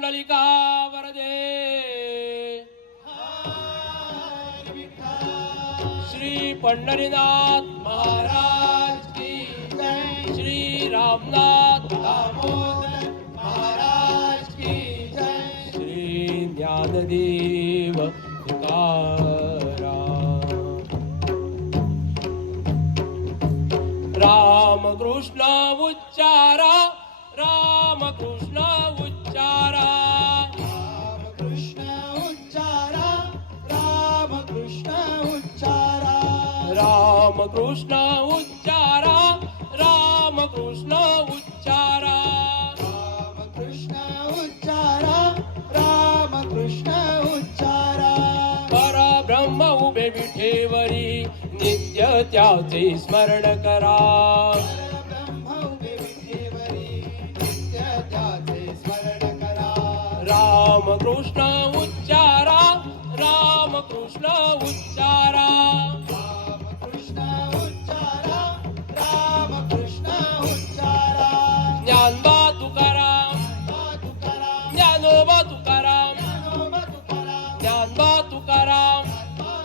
पुंडलिका वरदे श्री पंढरीनाथ महाराज की जय। श्री रामनाथ दामोदर महाराज की जय। श्री ज्ञानदेव तुकाराम। राम कृष्ण उच्चारा, राम कृष्ण उच्चारा, राम कृष्ण उच्चारा, राम कृष्ण उच्चारा, राम कृष्ण उच्चारा, राम कृष्ण उच्चारा, राम कृष्ण उच्चारा, राम कृष्ण उच्चारा। परब्रह्म उभे विठेवरी नित्य त्याचे स्मरण करा। परब्रह्म उभे विठेवरी नित्य त्याचे स्मरण करा। राम कृष्ण उच्चारा, राम कृष्ण उच्चारा, राम कृष्ण उच्चारा, राम कृष्ण उच्चारा। ज्ञानबा तुकाराम, तुकाराम, ज्ञानोबा तुकाराम, ज्ञानोबा तुकाराम, ज्ञानबा तुकाराम,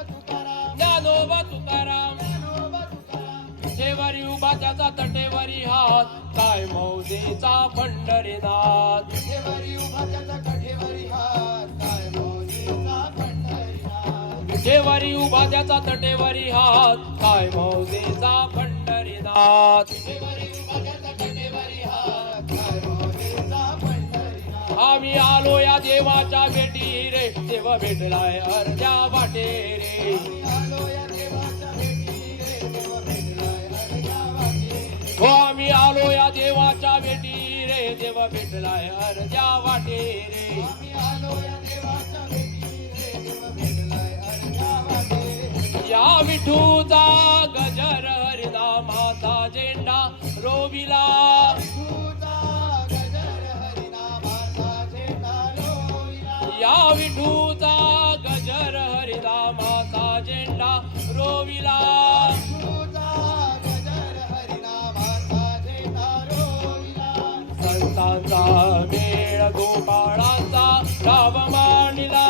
तुकाराम, ज्ञानोबा तुकाराम। ज्ञानोबा तुकाराम। ठेवरी उभा त्याचा तटेवरी हात, काय मौजेचा पंढरीनाथ। ठेवरी उभा त्याचा कठेवरी हात, काय मौजेचा पंढरीनाथ। ठेवरी उभा त्याचा तटेवरी हात, काय मौजेचा पंढरीनाथ। ठेवरी उभा त्याचा कठेवरी हात, काय मौजेचा पंढरीनाथ। आम्ही आलो या देवाच्या भेटी रे, देव भेटलाय अर्ध्या वाटे रे। आलो या देवाच्या भेटी रे, देव भेटलाय अर्ध्या वाटे। हो आम्ही आलो या देवाच्या भेटी रे, देव भेटलाय अर्ध्या वाटे रे। आम्ही आलो या देवाच्या भेटी रे, देव भेटलाय अर्ध्या वाटे। या विठूचा गजर हरिनामाचा झेंडा रोविला। विठूचा गजर हरिनामाचा झेंडा रोविला। या विठूचा गजर हरिनामाचा झेंडा रोविला। विठूचा गजर हरिनामाचा झेंडा रोविला। संतांचा मेळ गोपाळांचा राव मांडिला।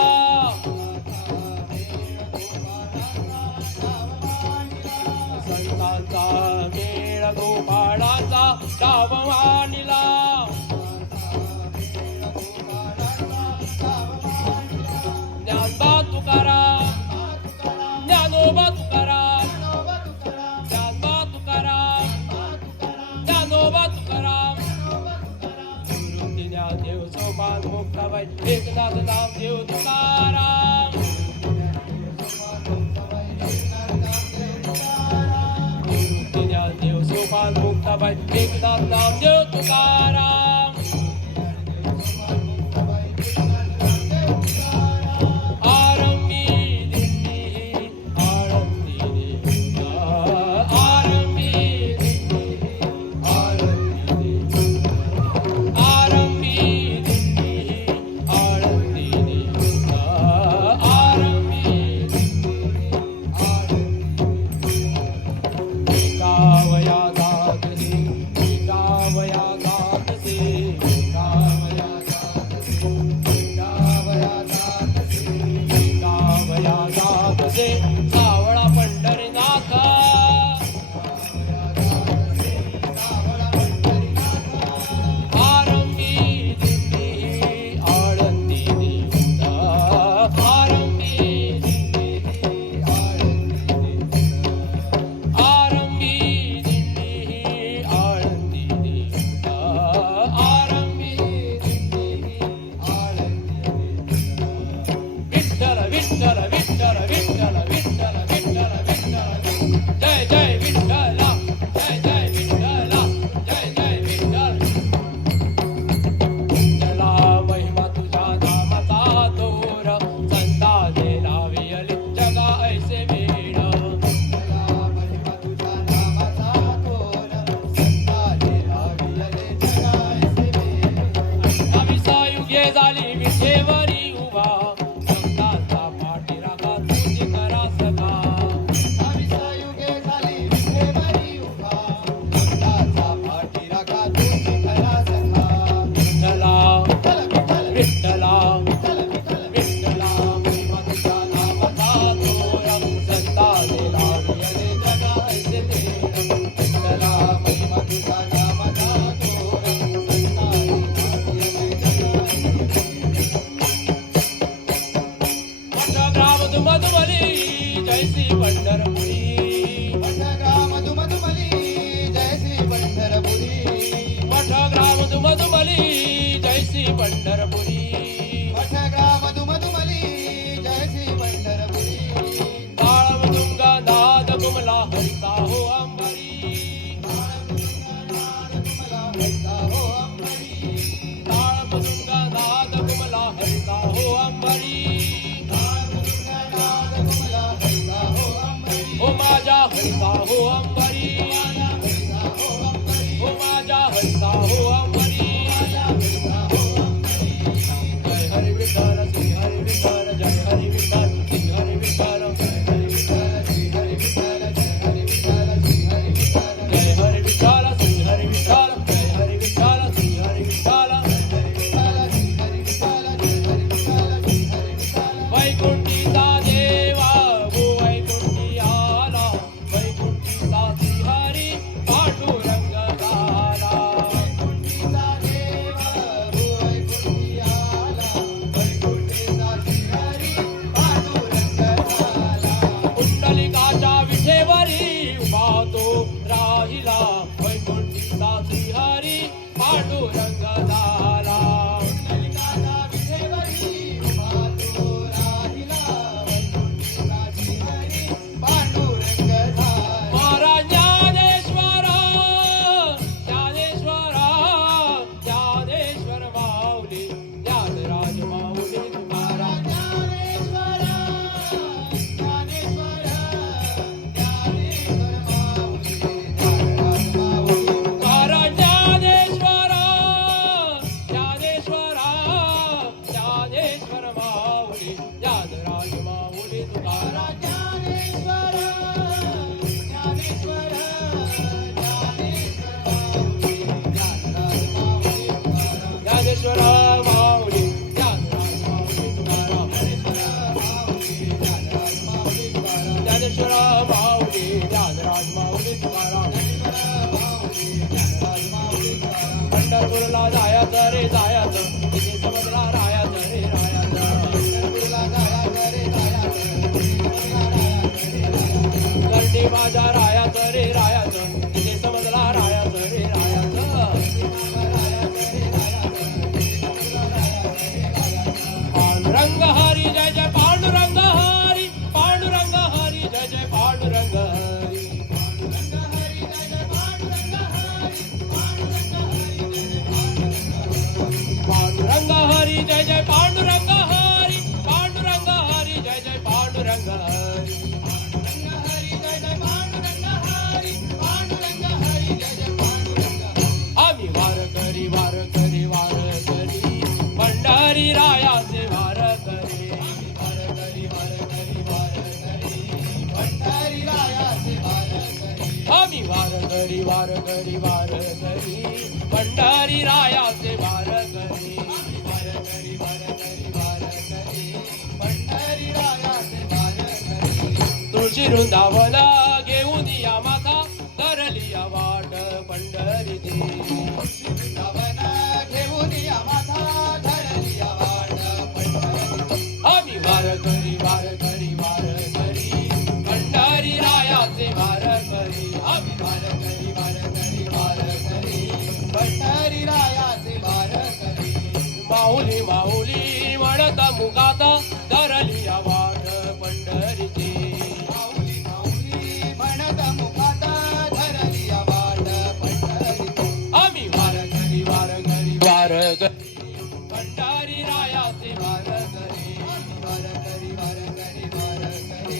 संतांचा मेळ गोपाळांचा राव मांडिला। ज्ञानबा तुकाराम, ज्ञानोबा तुकाराम, ज्ञानबा तुकाराम, ज्ञानोबा तुकाराम। निवृत्ती ज्ञानदेव सोपान मुक्ताबाई एकनाथ नामदेव तुकाराम। निवृत्ती ज्ञानदेव सोपान मुक्ताबाई एकनाथ नामदेव तुकाराम। आरंभी दिंडी आळंदी देऊळा। आरंभी दिंडी आळंदी देऊळा। आरंभी दिंडी आळंदी देऊळा। आरंभी दिंडी आळंदी। गावया गात रायाचे वारकरी वारकरी वारकरी वारकरी पंढरी रायाचे वारकरी आम्ही वारकरी वारकरी वारकरी पंढरी रायाचे वारकरी वारकरी वारकरी वारकरी पंढरी रायाचे वारकरी तुळशी वृंदावन घेऊन या माथा धरली या वाट पंढरीची वृंदावन घेऊन या माथा धरली या वाट पंढरी आम्ही वारकरी वारकरी वारकरी पंढरी रायाचे वारकरी आम्ही वारकरी वारकरी वारकरी पंढरी रायाचे वारकरी माऊली माऊली म्हणत मुखात धरली या वाट पंढरीची माऊली माऊली म्हणत मुखात धरली या वाट पंढरी आम्ही वारकरी वारकरी वारकरी पंढरी रायाचे वारकरी वारकरी वारकरी वारकरी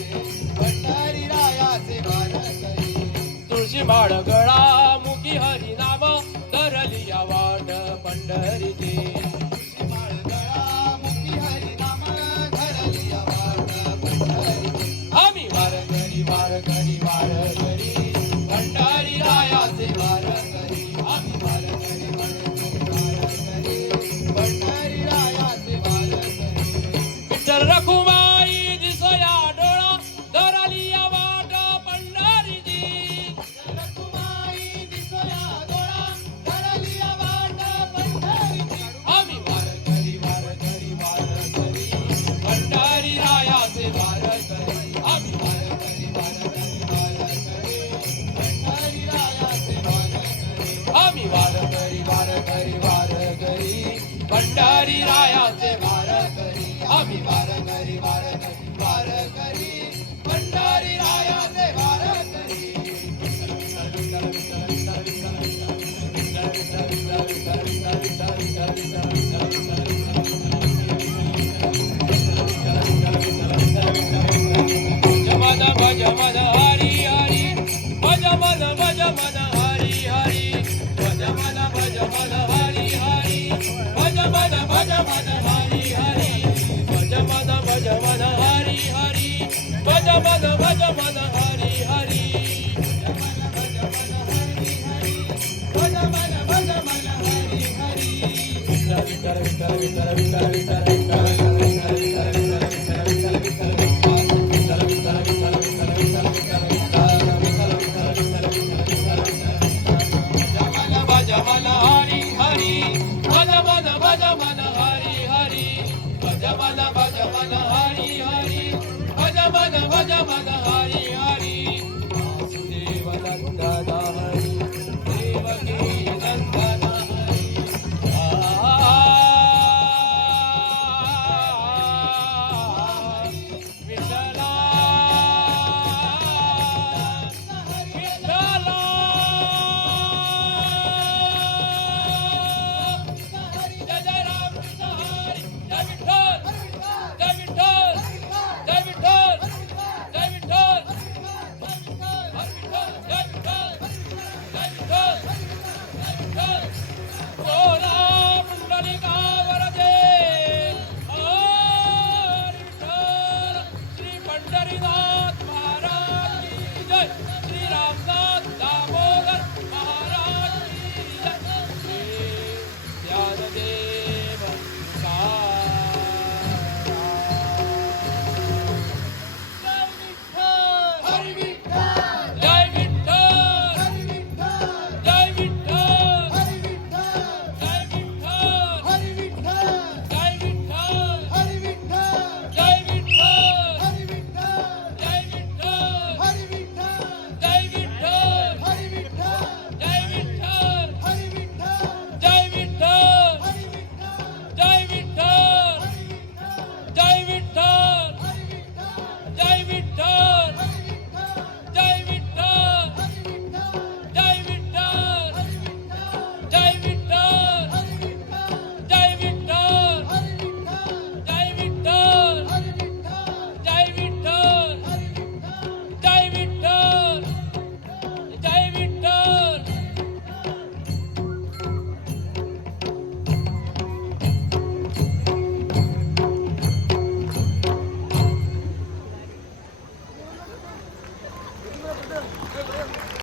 पंढरी रायाचे वारकरी तुळशी माळ गळा मुखी हरिनाम धरली या वाट पंढरीची माळगळा मुखी हरिनाम धरली या वाट पंढरी आम्ही वारकरी वारकरी वारकरी पंढरी रायाचे वारकरी आम्ही वारकरी वारकरी वारकरी पंढरी रायाचे वारकरी विठ्ठल रखुमाई दिसया डोळा धरली या वाट पंढरीची रखुमाई दिसया डोळा धरली या वाट पंढरीची आम्ही वारकरी वारकरी वारकरी पंढरी रायाचे वारकरी आम्ही वारकरी वारकरी वारकरी पंढरी रायाचे वारकरी आम्ही वारकरी वारकरी वारकरी पंढरी रायाचे वारकरी आम्ही वारकरी वारकरी वारकरी पंढरी रायाचे वारकरी मन भज मन हरी हरी भज मन हरी हरी भज मन हरी हरी भज मन हरी हरी भज मन हरी हरी भज मन हरी हरी भज मन हरी हरी विठ्ठल विठ्ठल विठ्ठल विठ्ठल विठ्ठल विठ्ठल